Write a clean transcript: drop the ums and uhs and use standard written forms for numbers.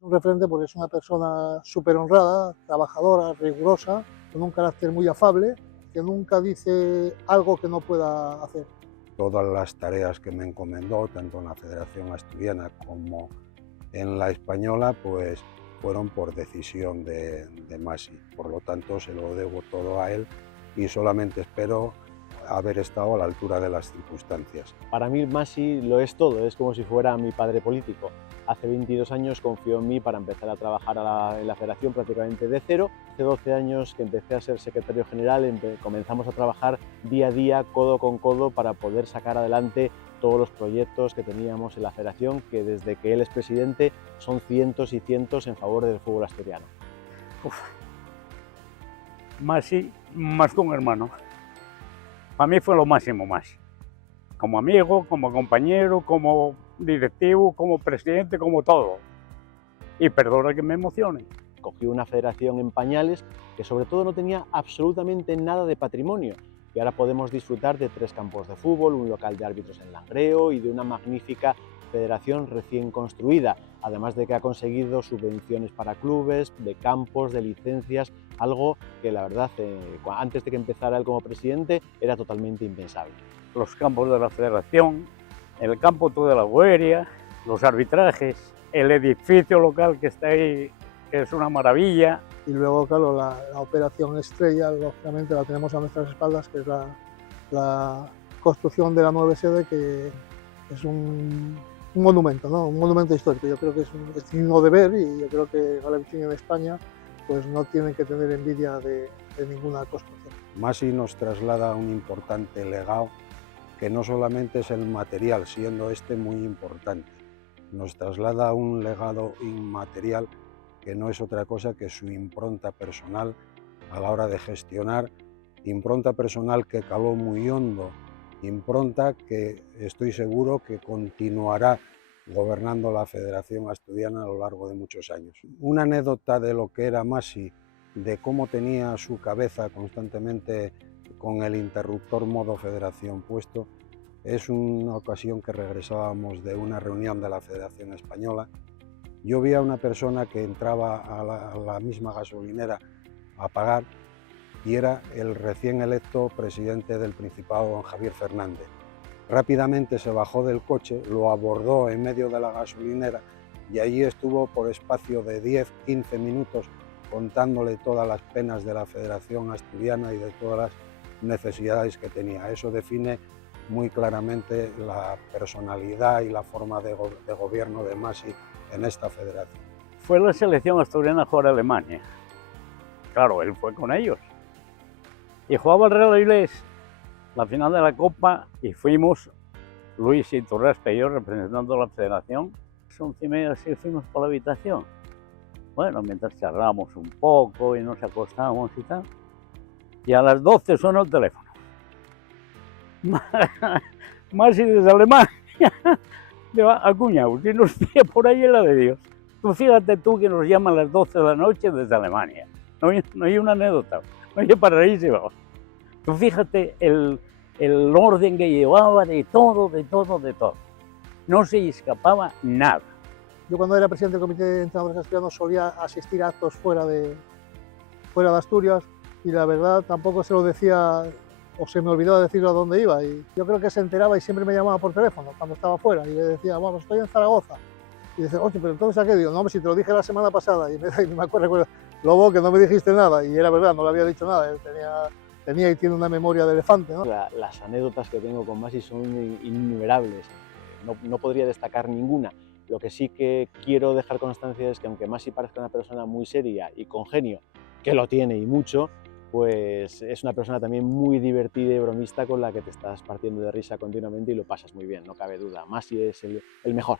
Un referente porque es una persona súper honrada, trabajadora, rigurosa, con un carácter muy afable, que nunca dice algo que no pueda hacer. Todas las tareas que me encomendó, tanto en la Federación Asturiana como en la Española, pues fueron por decisión de Masi. Por lo tanto, se lo debo todo a él y solamente espero haber estado a la altura de las circunstancias. Para mí Masi lo es todo, es como si fuera mi padre político. Hace 22 años confió en mí para empezar a trabajar en la federación prácticamente de cero. Hace 12 años que empecé a ser secretario general, comenzamos a trabajar día a día, codo con codo, para poder sacar adelante todos los proyectos que teníamos en la federación, que desde que él es presidente son cientos y cientos en favor del fútbol asturiano. Masi, más que un hermano. Para mí fue lo máximo Masi. Como amigo, como compañero, como directivo, como presidente, como todo. Y perdona que me emocione. Cogió una federación en pañales que sobre todo no tenía absolutamente nada de patrimonio. Y ahora podemos disfrutar de 3 campos de fútbol, un local de árbitros en Langreo y de una magnífica federación recién construida, además de que ha conseguido subvenciones para clubes, de campos, de licencias, algo que la verdad, antes de que empezara él como presidente, era totalmente impensable. Los campos de la federación, el campo todo de la Boeria, los arbitrajes, el edificio local que está ahí, que es una maravilla. Y luego, claro, la operación estrella, lógicamente la tenemos a nuestras espaldas, que es la construcción de la nueva sede, que es un monumento, ¿no? Un monumento histórico. Yo creo que es digno de ver y yo creo que Galavicín en España pues no tienen que tener envidia de ninguna construcción. Masi nos traslada un importante legado que no solamente es el material, siendo este muy importante, nos traslada un legado inmaterial que no es otra cosa que su impronta personal a la hora de gestionar, impronta personal que caló muy hondo, impronta que estoy seguro que continuará gobernando la Federación Asturiana a lo largo de muchos años. Una anécdota de lo que era Masi, de cómo tenía su cabeza constantemente con el interruptor modo federación puesto, es una ocasión que regresábamos de una reunión de la Federación Española. Yo vi a una persona que entraba a la misma gasolinera a pagar y era el recién electo presidente del Principado, don Javier Fernández. Rápidamente se bajó del coche, lo abordó en medio de la gasolinera y allí estuvo por espacio de 10-15 minutos contándole todas las penas de la Federación Asturiana y de todas las necesidades que tenía. Eso define muy claramente la personalidad y la forma de gobierno de Masi en esta federación. Fue la selección asturiana a jugar a Alemania. Claro, él fue con ellos. Y jugaba el Real Avilés la final de la Copa y fuimos, Luis Iturraspe y yo, representando a la federación. A las 11:30 así fuimos por la habitación. Bueno, mientras charlamos un poco y nos acostamos y tal. Y a las 12 sonó el teléfono. Masi desde Alemania. Acuñados, y nos pide por ahí la de Dios. Tú fíjate tú que nos llaman a las 12 de la noche desde Alemania. No hay una anécdota, no hay para reírse. Tú fíjate el orden que llevaba de todo. No se escapaba nada. Yo cuando era presidente del Comité de Entrenadores Asturianos solía asistir a actos fuera de Asturias y la verdad tampoco se lo decía o se me olvidó decirlo a dónde iba y yo creo que se enteraba y siempre me llamaba por teléfono cuando estaba fuera y le decía, bueno, estoy en Zaragoza. Y dice, oye, pero entonces ¿a qué? Digo, no, hombre, si te lo dije la semana pasada y me acuerdo, Lobo, que no me dijiste nada y era verdad, no le había dicho nada, él tenía y tiene una memoria de elefante, ¿no? Las anécdotas que tengo con Masi son innumerables, no podría destacar ninguna. Lo que sí que quiero dejar constancia es que aunque Masi parezca una persona muy seria y con genio, que lo tiene y mucho, pues es una persona también muy divertida y bromista con la que te estás partiendo de risa continuamente y lo pasas muy bien, no cabe duda. Masi es el mejor.